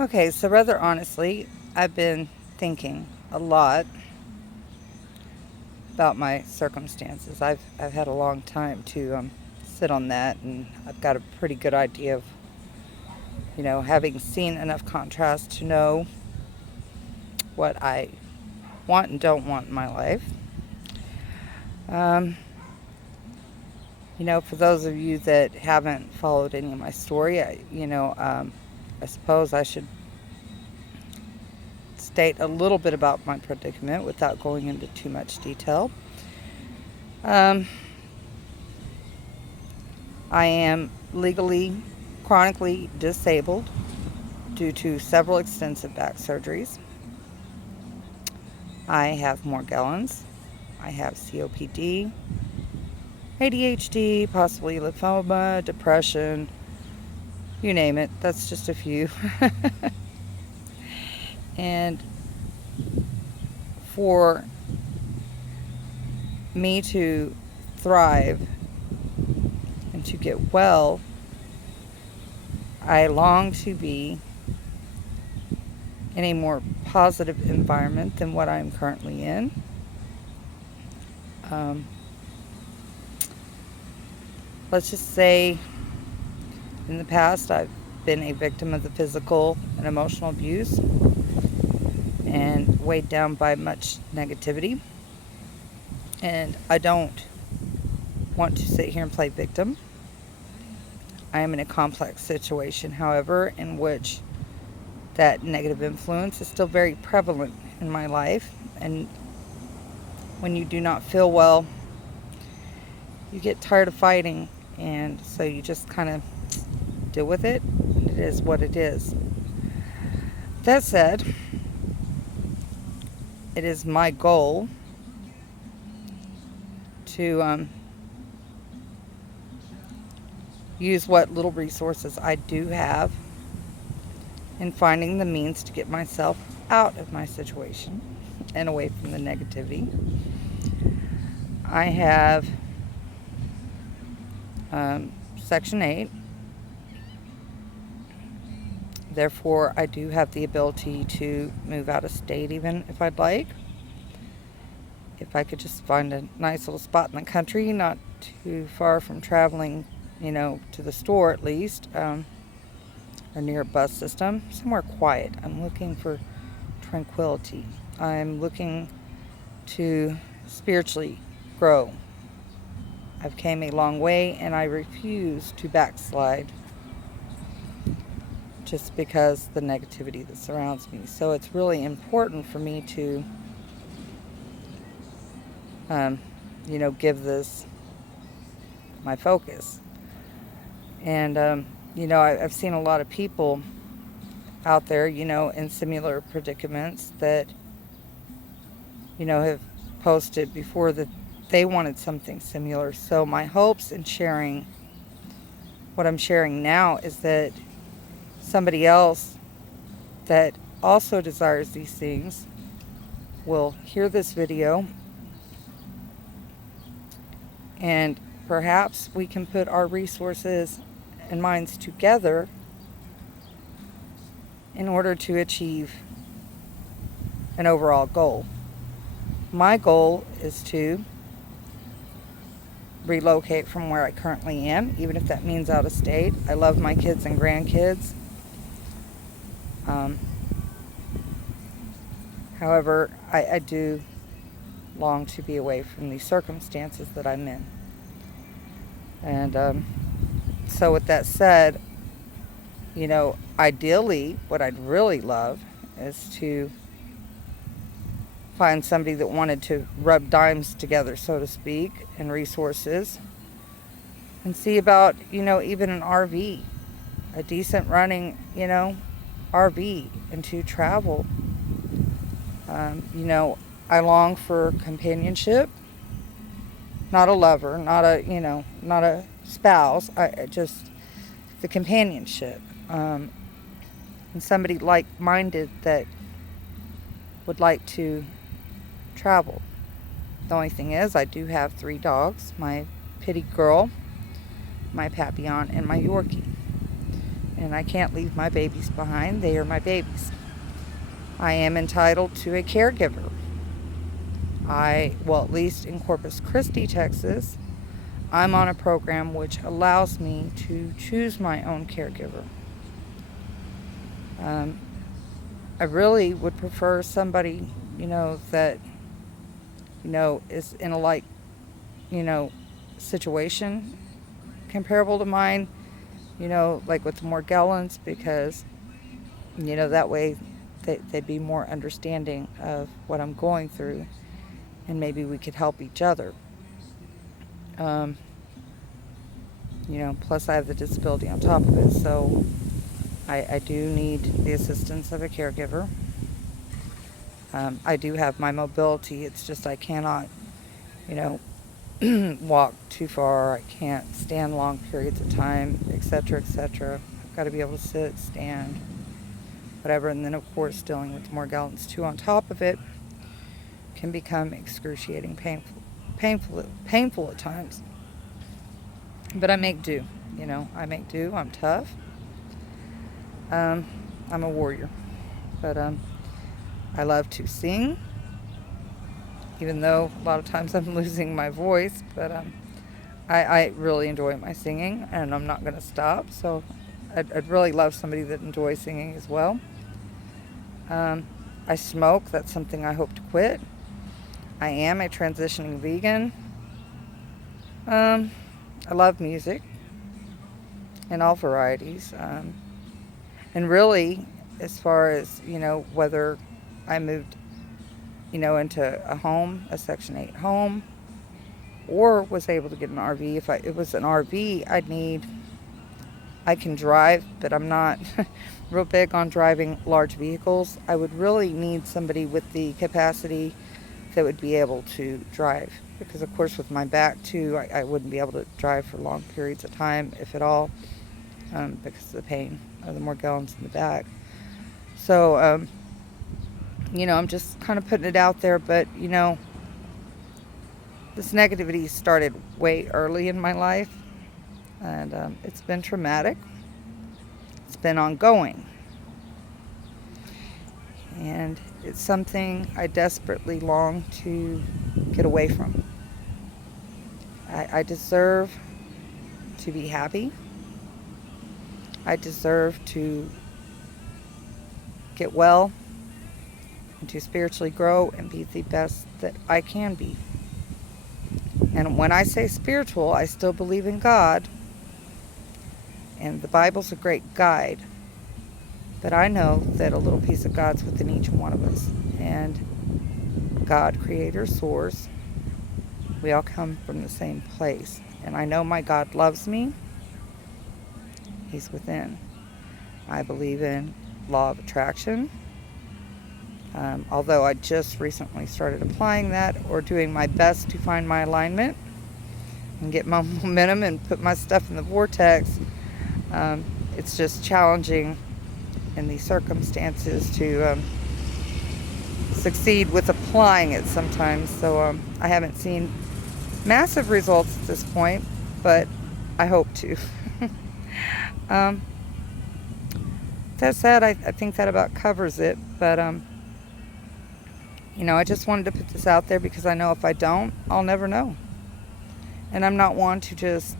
Okay, so rather honestly, I've been thinking a lot about my circumstances. I've had a long time to sit on that, and I've got a pretty good idea of, having seen enough contrast to know what I want and don't want in my life. Um, for those of you that haven't followed any of my story, I suppose I should state a little bit about my predicament without going into too much detail. Um, I am legally, chronically disabled due to several extensive back surgeries. I have Morgellons. I have COPD, ADHD, possibly lymphoma, depression, you name it. That's just a few. And for me to thrive and to get well, I long to be in a more positive environment than what I'm currently in. Um, let's just say in the past I've been a victim of the physical and emotional abuse and weighed down by much negativity. And I don't want to sit here and play victim. I am in a complex situation, however, in which that negative influence is still very prevalent in my life. And when you do not feel well, you get tired of fighting, and so you just kind of deal with it. It is what it is. That said, it is my goal to use what little resources I do have in finding the means to get myself out of my situation and away from the negativity. I have Section 8. Therefore, I do have the ability to move out of state even if I'd like. If I could just find a nice little spot in the country, not too far from traveling, to the store at least, or near a bus system, somewhere quiet. I'm looking for tranquility. I'm looking to spiritually grow. I've came a long way and I refuse to backslide just because the negativity that surrounds me. So it's really important for me to, give this my focus. And, I've seen a lot of people out there, in similar predicaments that, have posted before that they wanted something similar. So my hopes in sharing what I'm sharing now is that somebody else that also desires these things will hear this video, and perhaps we can put our resources and minds together in order to achieve an overall goal. My goal is to relocate from where I currently am, even if that means out of state. I love my kids and grandkids. However, I do long to be away from the circumstances that I'm in. And so with that said, ideally, what I'd really love is to find somebody that wanted to rub dimes together, so to speak, and resources, and see about, even an RV, a decent running, RV, and to travel. I long for companionship, not a lover, not a spouse. I just the companionship, and somebody like-minded that would like to travel. The only thing is, I do have 3 dogs: my Pitty Girl, my Papillon, and my Yorkie. and I can't leave my babies behind. They are my babies. I am entitled to a caregiver. At least in Corpus Christi, Texas, I'm on a program which allows me to choose my own caregiver. I really would prefer somebody, that, is in a situation comparable to mine, like with the Morgellons, because, that way they'd be more understanding of what I'm going through, and maybe we could help each other. Plus I have the disability on top of it, so I do need the assistance of a caregiver. I do have my mobility. It's just I cannot, walk too far. I can't stand long periods of time, etc., etc. I've got to be able to sit, stand, whatever. And then, of course, dealing with Morgellons too on top of it can become excruciating, painful at times. But I make do. I make do. I'm tough. I'm a warrior. But I love to sing, even though a lot of times I'm losing my voice. But I really enjoy my singing, and I'm not going to stop. So I'd really love somebody that enjoys singing as well. I smoke. That's something I hope to quit. I am a transitioning vegan. I love music in all varieties. And really, as far as, whether I moved, into a home, a Section 8 home, or was able to get an RV. If it was an RV, I can drive, but I'm not real big on driving large vehicles. I would really need somebody with the capacity that would be able to drive. Because, of course, with my back, too, I wouldn't be able to drive for long periods of time, if at all, because of the pain of the Morgellons in the back. So, I'm just kind of putting it out there, but, this negativity started way early in my life, and it's been traumatic. It's been ongoing. And it's something I desperately long to get away from. I deserve to be happy. I deserve to get well and to spiritually grow and be the best that I can be. And when I say spiritual, I still believe in God. And the Bible's a great guide. But I know that a little piece of God's within each one of us. And God, creator, source, we all come from the same place. And I know my God loves me. He's within. I believe in law of attraction. Although I just recently started applying that, or doing my best to find my alignment and get my momentum and put my stuff in the vortex. It's just challenging in these circumstances to succeed with applying it sometimes. So I haven't seen massive results at this point, but I hope to. That said, I think that about covers it. But I just wanted to put this out there because I know if I don't, I'll never know. And I'm not one to just